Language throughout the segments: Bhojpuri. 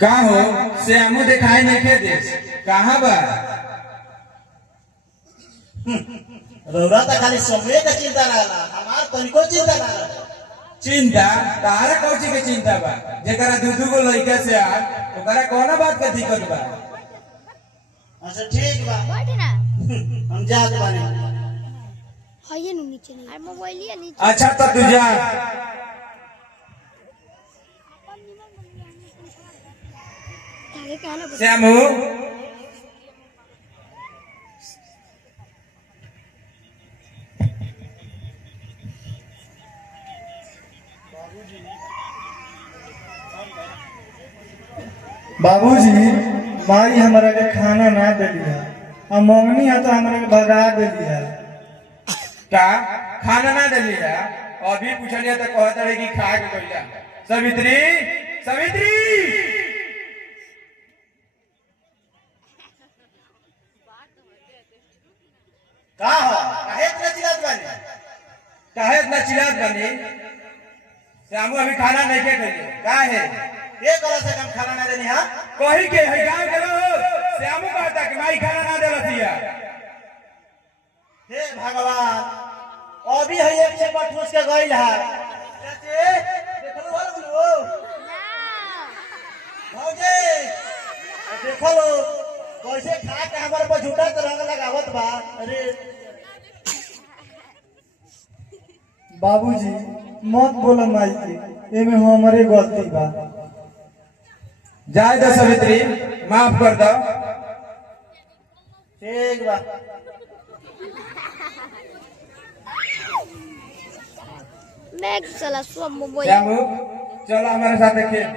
का हो श्यामू दिखाई नहीं के दे कहाँ बा? रौरा तो खाली समय का चिंता रहला, हमार तनिको चिंता ना रहला। चिंता तारा कौची के चिंता बा? जेकरा दू गो लड़का से आ ओकरा कौन बात के दिक्कत बा? अच्छा ठीक बा, हम जात बानी। हाये नु नीचे नहीं, अरे मोबाइल लिया नीचे। अच्छा तो तू जा। श्यामू बाबूजी माई हमारा के खाना ना दिलिया, हम मंगनी है तो हमारा के भगा दिलिया। का खाना ना दे लिया? अभी पूछलिया तो कहता रहे कि खा के गइला। सवित्री सवित्री का हो काहे इतना चिल्लात बानी? काहे इतना चिल्लात बनी? श्यामू अभी खाना नहीं के गइले का है? ये कला से हम खाना ना देनी हां? कही के है गांव के लोग श्यामू कहता कि माई खाना ना देलतिया। हे भगवान, अभी है एक से ठूस के गइल है। चाचे देखलो वाला भौजे देखलो कैसे खा के हमारे पर झूठा तो रंग लगावत बा। अरे बाबूजी मत बोलो माई के, एमे हमारे गलती बा। जाए दो सवित्री, माफ कर दो। ठीक बा। मैं चला सो मोबाइल। श्यामू चलो हमारे साथ खेल।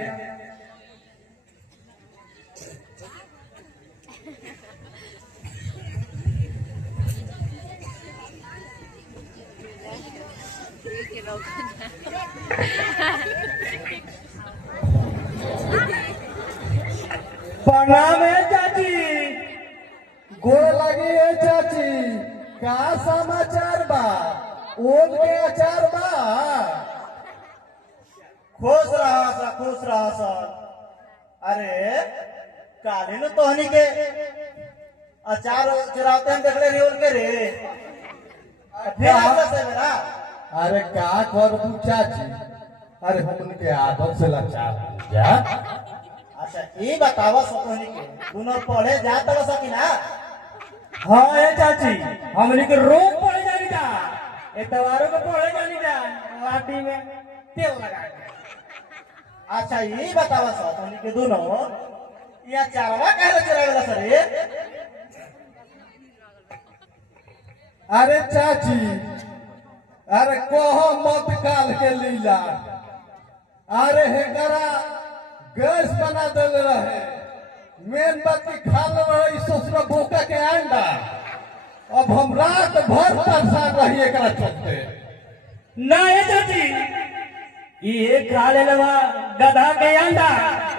प्रणाम है चाची, गोड़ लगी है चाची, का समाचार बा? ओम के अचार बा? खुश रहा सर। अरे काली नु तोहनी के अचार चुराते हम देख ले रियोल के रे। फिर आपका से मेरा अरे का कर तू चाची, अरे हम उनके आदत से लाचार हो जा। अच्छा ये बतावा सतोहनी के दोनों पढ़े जात बसा कि ना? हाँ ये चाची, हमने के रोज पड़े जानी जा, एतवारों को पड़े जानी जा, लाठी में तेल लगा के। अच्छा ये बतावा सतोहनी के दोनों या चारवा कहले चुरावेला सर ये? अरे चाची, अरे कोहो मत काल के लीला, अरे हेकरा गैस बना देले रहे, मेन बात की खा रही ससुर बोका के अंडा। अब हम रात भर परेशान रही एकरा चलते। ना ये चाची, ये खा ले लेवा गधा के अंडा,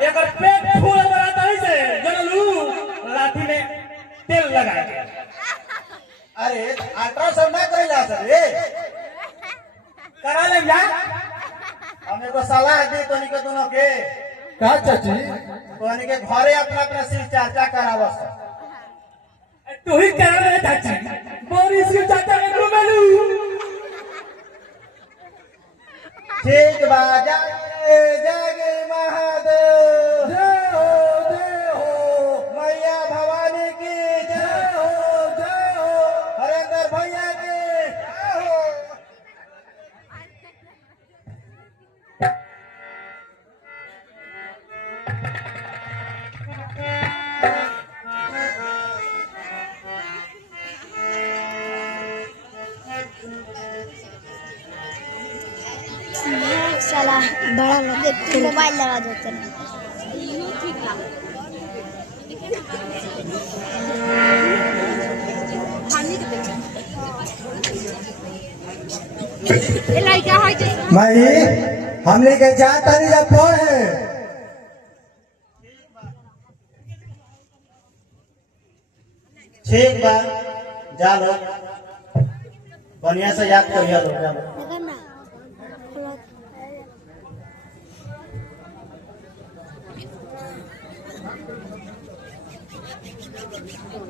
एकर पेट फूल बराता है से जनलू लाठी में तेल लगा के। अरे अल्ट्रासाउंड ना करेला सर ये? करा ले जा। हमें को सलाह दी तोनी के दोनों के का चाची? तोनी के घरे अपना अपना शिव चर्चा करावा सर। तू ही करा ले चाची, बोरिस के चाचा ने घुमेलू। ठीक बा, जागे जागे महादेव, जय हो मैया भवानी की जय हो, हरेंद्र भैया की जय हो। चला बड़ा लगे तो मोबाइल लगा देते हैं। माई हमने के जाता नहीं जा पढ़े। ठीक बा, जा लो बढ़िया से याद करिया लो, जा लो। लगा ना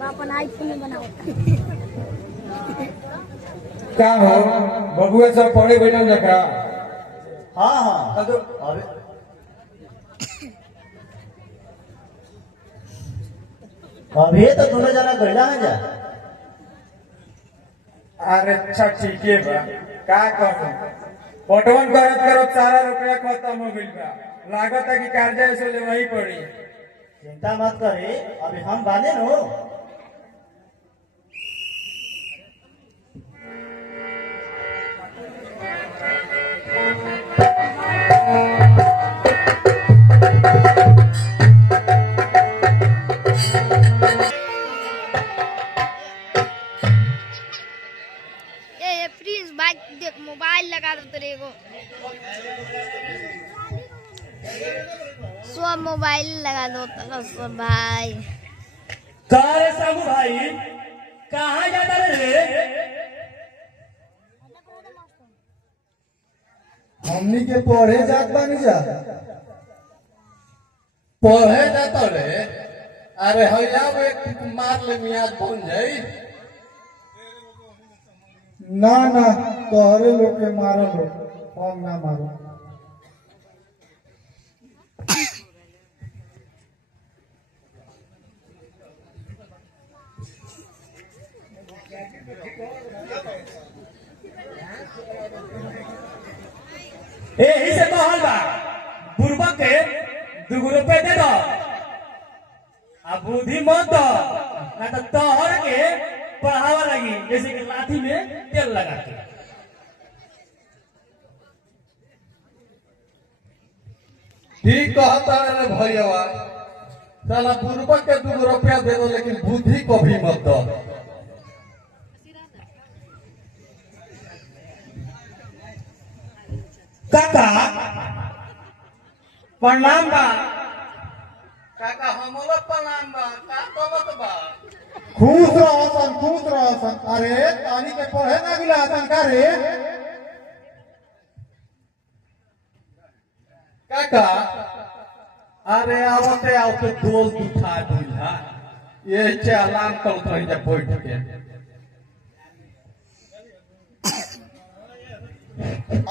अपन आईफोन में बनाओ। का हो बबुआ सब पढ़े बैठल जका हाँ हाँ तो अभी अभी तो दोनों जना गैला है जा। अरे अच्छा ठीक है बा का करूं पटवन करत करत सारा रुपया खत्म हो गइल बा लागत है कि कर्जा से ले वही पड़ी चिंता मत करे अभी हम बांधे नो। ये प्लीज बाइक मोबाइल लगा दो तेरे को। सब मोबाइल लगा दो तेरा सब भाई। कहाँ रे सामू भाई, कहाँ जाता रे? हमनी के पढ़े जात बानी जा। पढ़े जाता रे अरे हैया एक मार ले मियाद बन जाई। ना ना तोहरे लोग के मारो लोग हम ना मारो। यही से कहल बा बुढ़बा के 2 रुपए दे दो आ बुद्धि मत दो ना तो तोहर के पढ़ावा लगी जैसे कि लाठी में तेल लगा के। ठीक कहता रे भैया साला बुढ़बा के 2 रुपया दे दो लेकिन बुद्धि को भी मत दो। काका प्रणाम बा। काका हमरो प्रणाम बा का कहत बा। खुश रहसन अरे तानी के पढ़े ना गिला हसन का रे। काका अरे आवते आवते दोल उठा दूल्हा ये चालान करत रही जब बैठ के।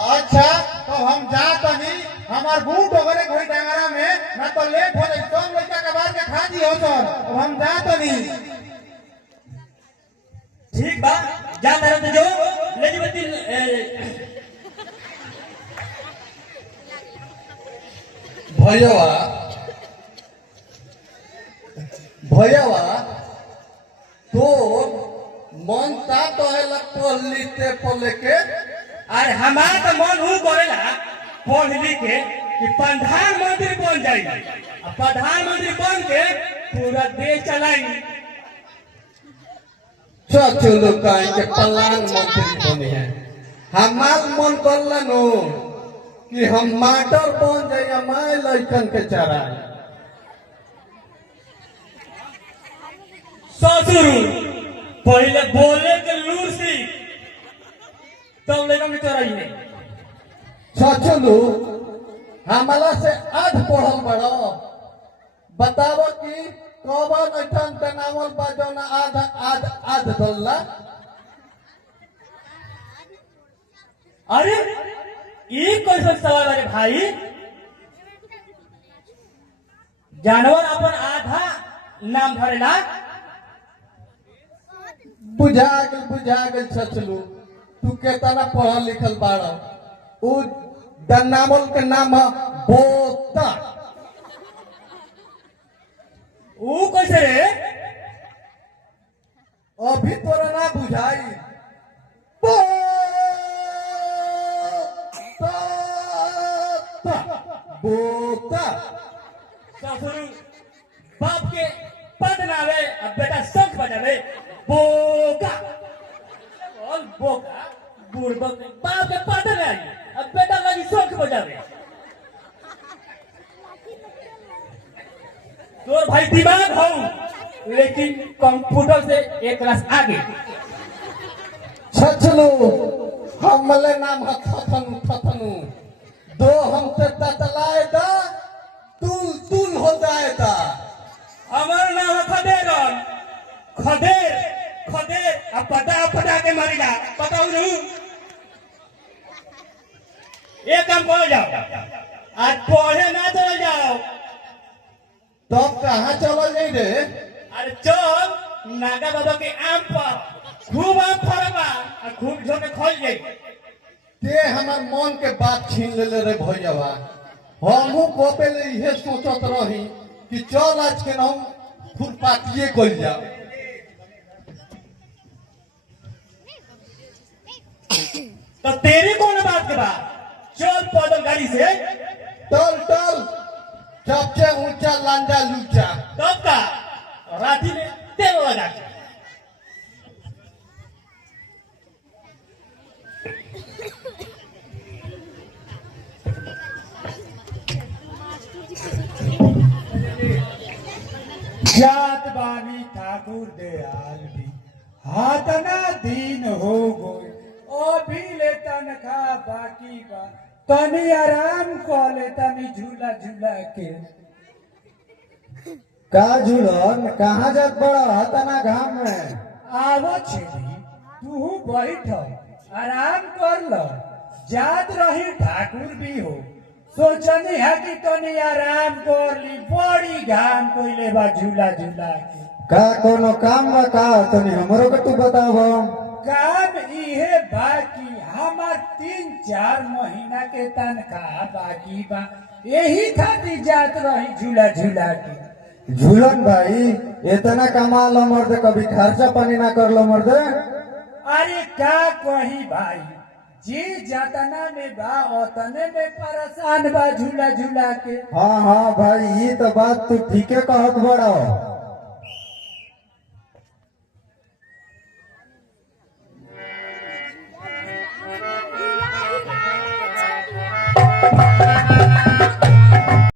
अच्छा तो हम जा तनी हमार बूट वगैरह कोई डांगरा में ना तो लेट हो जाई सब लड़का के बाहर के खा दी हो सर। अब हम जा तनी। ठीक बा जा तरफ जो ले जी बत्ती भैया तो मन ता तो है पढ़ लिखते पढ़ लेके। अरे हमारा तो मन हु करेला पढ़ लिख के कि प्रधानमंत्री बन जाई और प्रधानमंत्री बन के पूरा देश चलाई। चलो कहीं के प्रधानमंत्री बने हैं हमार मन करला नो कि हम मास्टर बन जाइए मैं लड़कन के चराई। ससुर पहले बोले के लूर सीख तब लेकर में चोराई नहीं। चलो हमारा से आध पढ़ल बड़ो बताओ कि कौन ऐठन बनावल बाजौना आध आध आध दल्ला। अरे ये कैसा सवाल है भाई। जानवर अपन आधा नाम धरेला। बुझा गल सचलू तू केतना पढ़ल लिखल बाड़ा। उ दन्नामल के नाम है बोता। वो कैसे रे? अभी तोरा ना बुझाई। बोता ससुर बाप के पद नावे अब बेटा शंख बजावे बोका बोल बोका बुढ़बक बाप के पद में आई अब बेटा लगी शंख बजावे। तोर भाई दिमाग हो लेकिन कंप्यूटर से एक क्लास आगे। छछलू हमले नाम है थथनु थथनु दो हमसे ततलाए दा तुल तुल हो जाएगा। हमारा नाम है खदेरन खदेर खदेर अब पटा के मारिला बताऊ नु एक काम कर जाओ आज पढ़े ना चल जाओ तब कहाँ चल जाई रे? अरे चल नागा बाबा के आम पर खूब आम फरबा और खूब झोके खोल जाई ते हमार मन के बात छीन ले रे भैयावा। हमहू कोपे ले इहे सोचत रही कि चल आज के हम फुटपातिए कइल जाओ। तो तेरी कौन बात के बाद चल पैदल गाड़ी से टल टल सबसे ऊंचा लांडा लूचा। तब का राठी में तेल लगा के जात बानी ठाकुर दयाल भी हाथना दिन हो गए अभी ले तनखा बाकी बा तनी आराम कर ले तनी झूला झूला के। का झूलन कहाँ जात बड़ा तना घाम में? आवो छेदी तू बैठ आराम कर ल जात रही ठाकुर भी हो सोचनी है कि तनी आराम कर ली बड़ी घाम कोइले बा झूला झूला के। का कोनो काम बा का तनी हमरो के तू बताव। काम इहे बाकी हमार 3-4 महीना के तनख्वाह बाकी बा यही खातिर जात रही झूला झूला के। झूलन भाई इतना कमा लो मर्द कभी खर्चा पानी ना कर लो मर्द। अरे का कही भाई जी जतना में बा ओतने में परेशान बा झूला झूला के। हाँ हाँ भाई ये तो बात तू ठीके कहत बड़ा। Yeah.